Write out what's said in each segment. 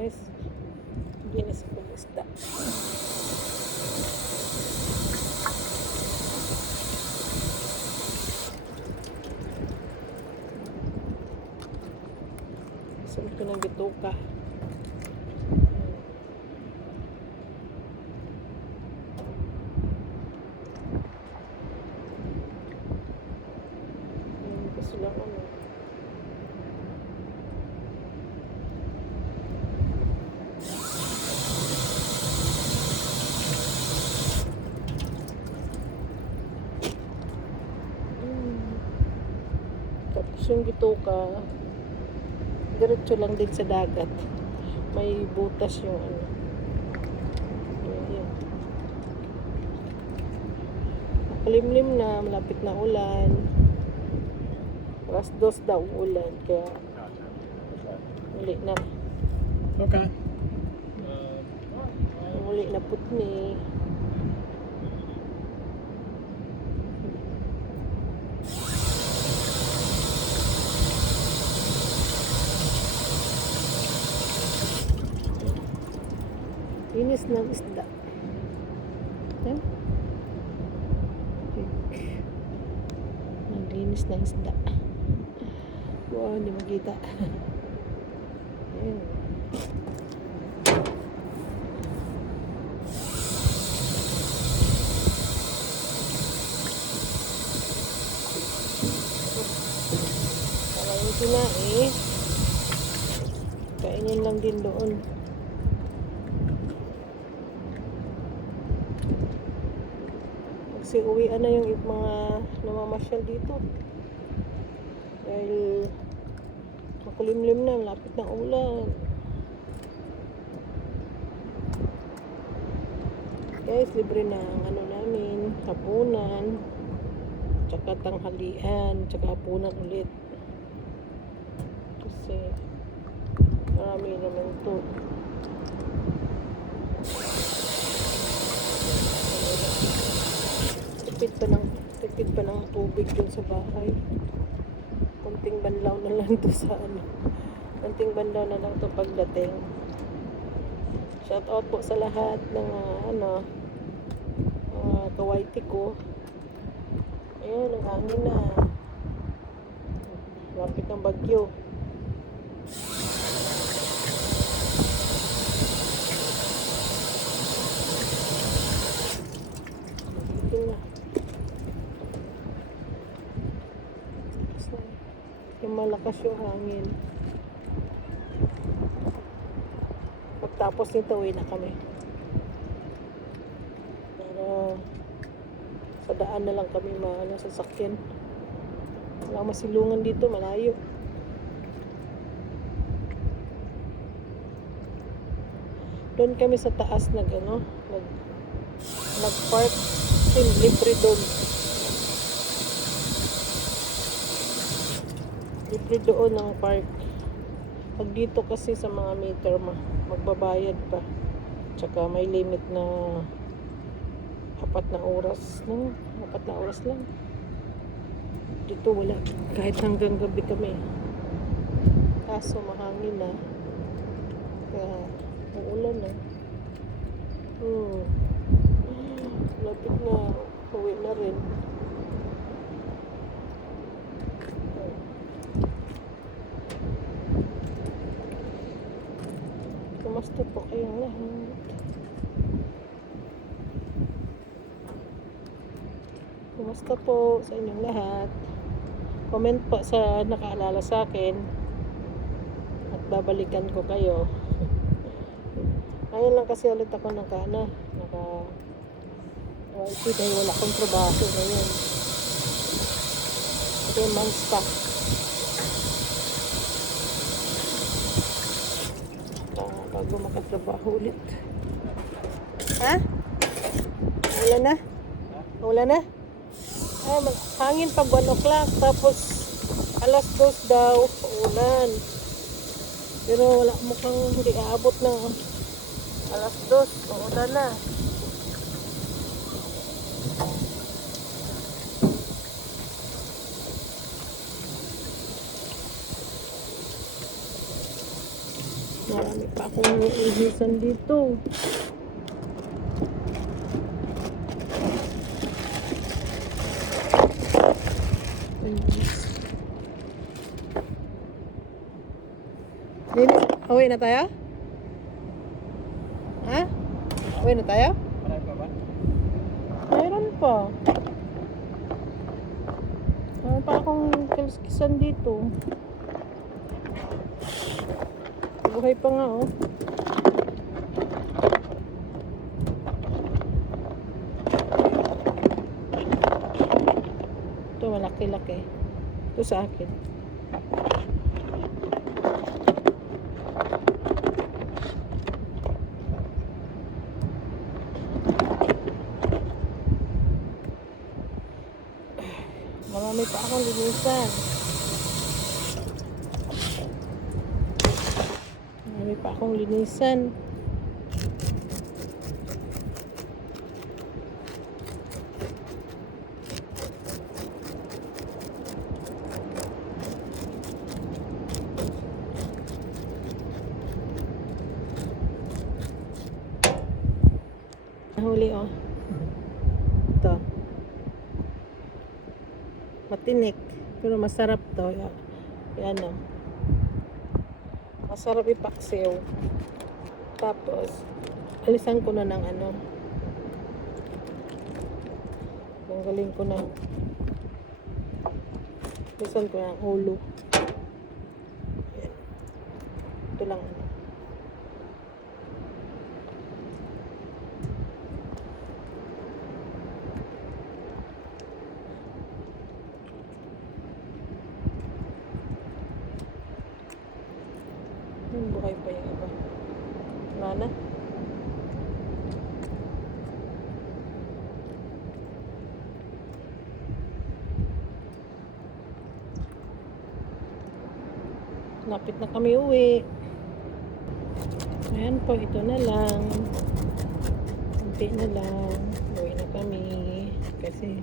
Guys, ginis ko ng isda. Sunod ko ng bituka. Gusto lang ano. Tapos yung bituka, diretso lang din sa dagat. May butas yung ano. Ayan. Makulimlim na, malapit na ulan. Alas 2 daw ulan, kaya uli na. Okay. Uli na putni. Linis ng isda. Yan. Naglinis ng isda. Wow, hindi makita. Ayan. Para yung kinain, kainin lang din doon. Kasi uwian na yung mga namamasyal dito. Dahil makulimlim na, lapit ng ulan. Guys, libre na ang ano namin, hapunan, tsaka tanghalian, tsaka hapunan ulit. Kasi marami naman to. Tipid pa ng tubig dun sa bahay. Kunting banlaw na lang to sa ano. Kunting banlaw na lang to pagdating. Shout out po sa lahat ng kawaiti ko. Ayan, ang hangin na. Lapit ng bagyo. Yung malakas yung hangin. Pagtapos nito, uwi na kami. Pero sa daan na lang kami sasakyan. Wala masilungan dito, malayo. Doon kami sa taas nag-park. Libre doon. Libre doon ang park. Pag dito kasi sa mga meter magbabayad pa. Tsaka may limit na 4 na oras. No? 4 na oras lang. Dito wala. Kahit hanggang gabi kami. Kaso mahangin na. Kaya uulan na. Lapit na. Uwi na rin. Kumusta po kayong lahat? Kumusta po sa inyong lahat? Comment po sa nakaalala sa akin at babalikan ko kayo. Ngayon lang kasi ulit ako dahil wala akong trabaho ngayon. 3 months pa. Bago makatrabaho ulit. Ha? Ulan na? Ulan na? Hangin pag 1 o'clock. Tapos alas 2 daw. Ulan. Pero wala mukhang hindi aabot ng alas 2. Ulan na. Marami pa akong ihisan dito. Uwi na tayo? Ha? Uwi na tayo? Marami pa ba? Mayroon pa. Mayroon pa akong kaliskisan dito. Buhay pa nga, oh. Ito, malaki-laki. Ito sa akin. Marami pa akong linisan. Marami pa akong linisan. Nahuli, oh. Ito. Matinik. Pero masarap to. Yan, oh. Masarap ipaksiw. Tapos, alisan ko na ng ano. Tanggalin ko na. Alisan ko na ng ulo. Yan. Ito lang, ano. Buhay pa yung iba. Wala na. Lapit na kami uwi. Ayan po, ito na lang. Kunti na lang. Uwi na kami. Kasi,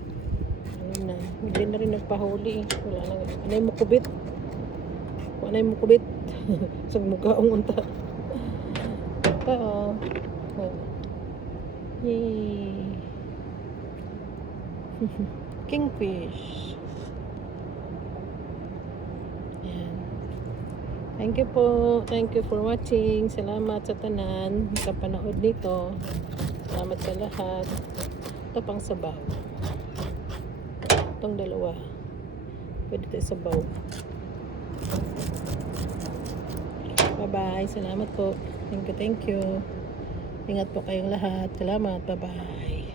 ano na, hindi na rin nagpahuli. Wala na. Anay mo kubit. Anay mo kubit. Sa mukha ang unta. Ito, oh. Yay. Kingfish. Ayan. Thank you po. Thank you for watching. Salamat sa tanan sa panood nito. Salamat sa lahat. Ito pang sabaw. Itong dalawa. Pwede ito sabaw. Bye-bye. Salamat po. Thank you, thank you. Ingat po kayong lahat. Salamat. Bye-bye.